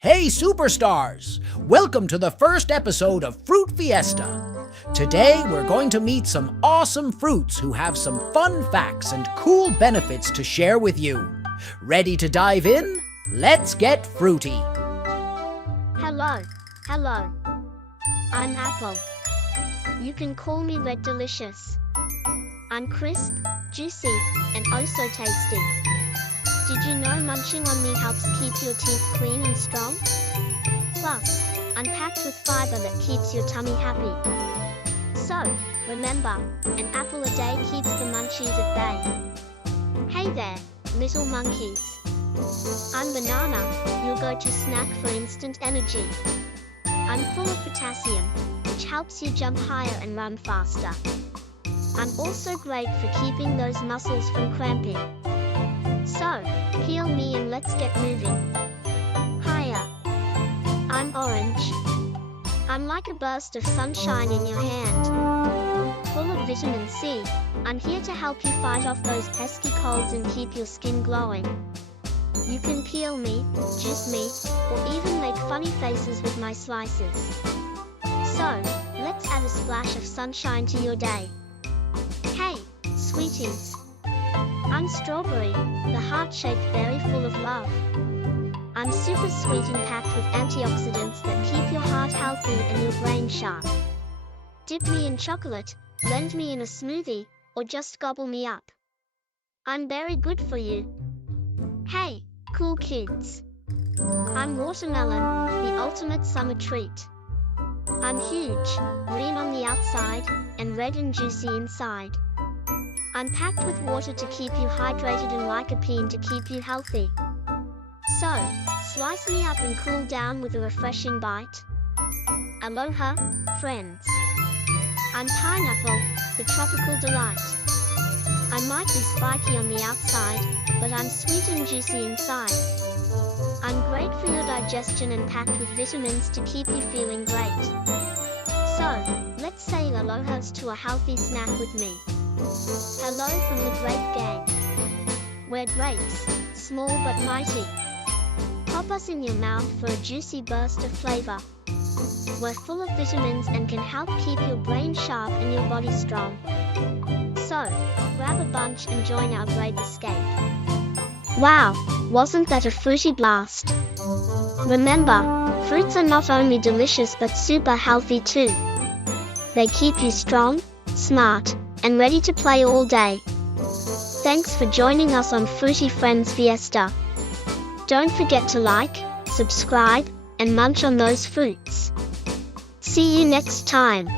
Hey superstars! Welcome to the first episode of Fruit Fiesta. Today we're going to meet some awesome fruits who have some fun facts and cool benefits to share with you. Ready to dive in? Let's get fruity! Hello. I'm Apple. You can call me Red Delicious. I'm crisp, juicy, and oh so tasty. Did you know munching on me helps keep your teeth clean and strong? Plus, I'm packed with fiber that keeps your tummy happy. So, remember, an apple a day keeps the munchies at bay. Hey there, little monkeys. I'm Banana, your go-to snack for instant energy. I'm full of potassium, which helps you jump higher and run faster. I'm also great for keeping those muscles from cramping. So, peel me and let's get moving. Hiya. I'm orange. I'm like a burst of sunshine in your hand. Full of vitamin C, I'm here to help you fight off those pesky colds and keep your skin glowing. You can peel me, juice me, or even make funny faces with my slices. So, let's add a splash of sunshine to your day. Hey, sweeties. I'm Strawberry, the heart-shaped berry full of love. I'm super sweet and packed with antioxidants that keep your heart healthy and your brain sharp. Dip me in chocolate, blend me in a smoothie, or just gobble me up. I'm very good for you. Hey, cool kids. I'm Watermelon, the ultimate summer treat. I'm huge, green on the outside, and red and juicy inside. I'm packed with water to keep you hydrated and lycopene to keep you healthy. So, slice me up and cool down with a refreshing bite. Aloha, friends. I'm Pineapple, the tropical delight. I might be spiky on the outside, but I'm sweet and juicy inside. I'm great for your digestion and packed with vitamins to keep you feeling great. So, let's say alohas to a healthy snack with me. Hello from the Grape Gang. We're grapes, small but mighty. Pop us in your mouth for a juicy burst of flavor. We're full of vitamins and can help keep your brain sharp and your body strong. So, grab a bunch and join our grape escape. Wow, wasn't that a fruity blast? Remember, fruits are not only delicious but super healthy too. They keep you strong, smart, and ready to play all day. Thanks for joining us on Fruity Friends Fiesta. Don't forget to like, subscribe, and munch on those fruits. See you next time.